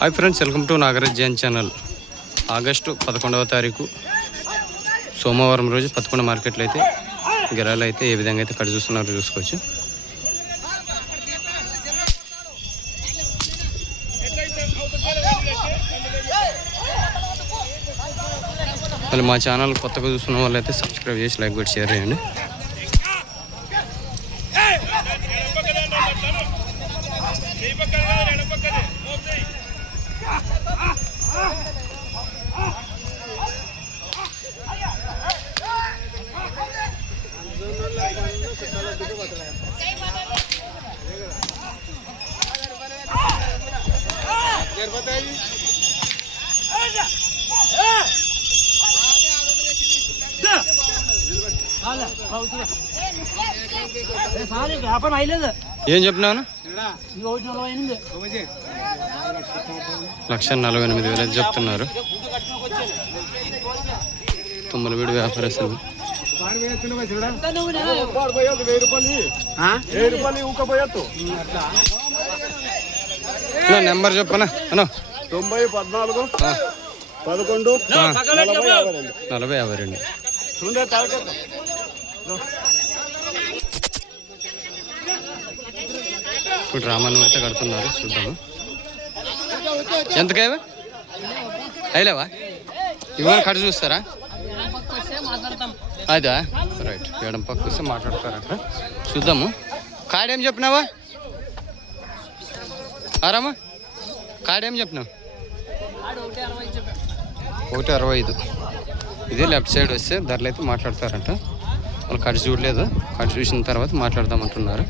Hi friends, welcome to Nagaraj Jain channel. August 11వ తారీఖు సోమవారం రోజు 11 మార్కెట్లో అయితే గిరాలు అయితే ఏ విధంగా అయితే కట్ చూస్తున్నారో చూసుకోవచ్చు. మళ్ళీ మా ఛానల్ కొత్తగా చూస్తున్న వాళ్ళు అయితే సబ్స్క్రైబ్ చేసి లైక్ కొట్టి షేర్ చేయండి. ఏం చెప్పినాను? 1,48,000 చెప్తున్నారు. తుమ్మలవీడు వ్యాపారస్తులు నెంబర్ చెప్పనా? 90 14 11 40 52. ఇప్పుడు రామన్నం అయితే కడుతున్నారు, చూద్దాము. ఎంతకేవా అయిలేవా? ఇవన్నీ కట్టు చూస్తారా? అదా రైట్, ఎడం పక్క వస్తే మాట్లాడతారట. చూద్దాము. కాడేం చెప్పినావా? ఆరామా కాడేం చెప్పినావు? 1,65. ఇదే లెఫ్ట్ సైడ్ వస్తే ధరలు అయితే మాట్లాడతారంట. వాళ్ళు కట్టు చూడలేదు, కట్టు చూసిన తర్వాత మాట్లాడదామంటున్నారు.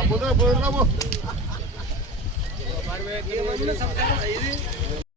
గుంతులకు